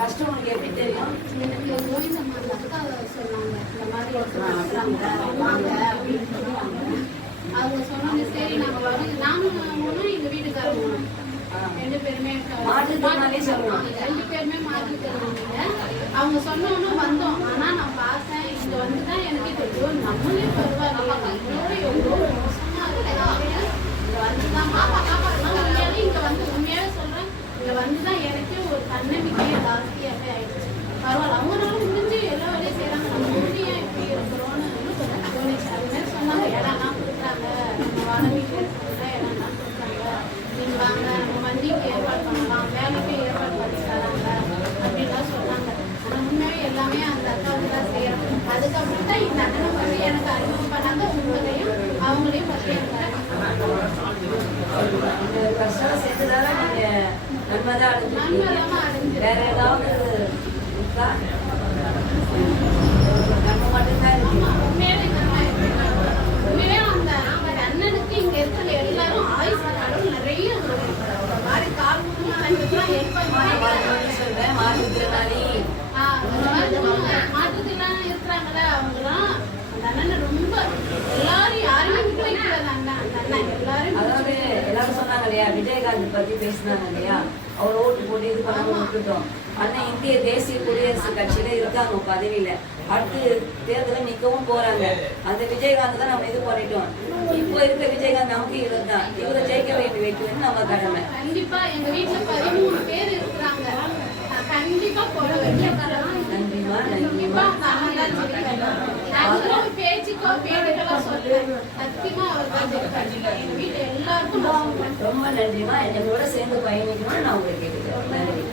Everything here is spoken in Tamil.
கஷ்டம் உனக்கு எப்படி தெரியும்? எனக்கு கோவிந்தம்மா அந்த அக்கா சொன்னாங்க, இந்த மாதிரி வாங்க அப்படின்னு சொல்லுவாங்க. அவங்க சொன்னாங்க, சரி நாங்கள் வந்து நானும் போனோம், எங்கள் வீட்டுக்காரங்க போனோம். 2 பேருமே மாற்றிக்கிறவங்க. அவங்க சொன்னோன்னு வந்தோம். ஆனால் நான் பார்த்தேன், இங்கே வந்து தான் எனக்கே தெரியும், நம்மளே பரவாயில்ல, எவ்வளோ மோசமாக இருக்கு. இங்கே வந்து தான் உண்மையாலே இங்கே வந்து உண்மையாவே சொல்கிறேன், இங்கே வந்து தான் எனக்கே ஒரு தன்னம்பிக்கையே ஜாஸ்தியாகவே ஆயிடுச்சு. பரவாயில்ல, அவங்களால முடிஞ்சு எல்லா வேலையும் செய்கிறாங்க, நம்ம முடிஞ்சு ஏன் இப்படி இருக்கிறோன்னு தோணுச்சு. அது மாதிரி சொன்னாங்க, இடம்லாம் கொடுக்குறாங்க, நம்ம வாழ வீட்டில் இருக்கிறவங்க இடம்லாம் கொடுக்குறாங்க, நீங்கள் வாங்க நம்ம வண்டிக்கு ஏற்பாடு பண்ணலாம், வேலைக்கு ஏற்பாடு பண்ணி தராங்க அப்படின்லாம் சொன்னாங்க. ஆனால் உண்மையாகவே எல்லாமே அந்த அக்காவுக்கு தான் செய்கிறோம். அதுக்கப்புறம் தான் இந்த அண்ணனை பற்றி எனக்கு அறிமுகம் பண்ணாங்க, உங்களையும் அவங்களையும் பற்றி எனக்கு கஷ்டம் சேர்த்துதால நீங்க நன்மைதான் அடைஞ்சு வேற ஏதாவது நன்மை மட்டும்தான் இருக்கு. உண்மையிலே அந்த அண்ணனுக்கு இங்க இருக்கிற எல்லாரும் ஆயுசு கடவுள் நிறைய மாதிரி காரணம் ஹெல்ப் சொல்றேன். மாற்றுத்திறனாளி மாற்றத்திலாம் இருக்கிறாங்கல்ல, அவங்கலாம் அந்த அண்ணனை ரொம்ப எல்லாரும் யாருமே விட்டுவைக்கிறது அந்த அண்ணன் எல்லாரும். அதாவது எல்லாரும் சொன்னாங்க இல்லையா, விஜயகாந்த் பத்தி பேசினாங்க இல்லையா, அவர் ஓட்டு போட்டு இது பண்ணாம விட்டுட்டோம். அண்ணன் இந்திய தேசிய குடியரசு கட்சியில இருக்காங்க பதவியில, அடுத்து தேர்தலில் நிற்கவும் போறாங்க. அந்த விஜயகாந்த் தான் நம்ம இது பண்ணிட்டோம். இப்போ இருக்க விஜயகாந்த் நமக்கு இவர் தான், இவரை ஜெயிக்க வைக்கணும்னு நம்ம கடமை. கண்டிப்பா எங்க வீட்டுல 13 பேர் இருக்கிறாங்க, கண்டிப்பா போட வைக்கிறோம். நன்றிமா நன்றிமா. பேச்சுக்கோ பேருக்கெல்லாம் சொல்றேன், சத்தியமா அவர் தான் ஜெயிப்பாங்க. எங்க வீட்டுல எல்லாருக்கும் ரொம்ப நன்றிமா. என்னோட சேர்ந்து பயணிக்கணும்னு நான் உங்களுக்கு கேட்டுக்கிறேன். நன்றி.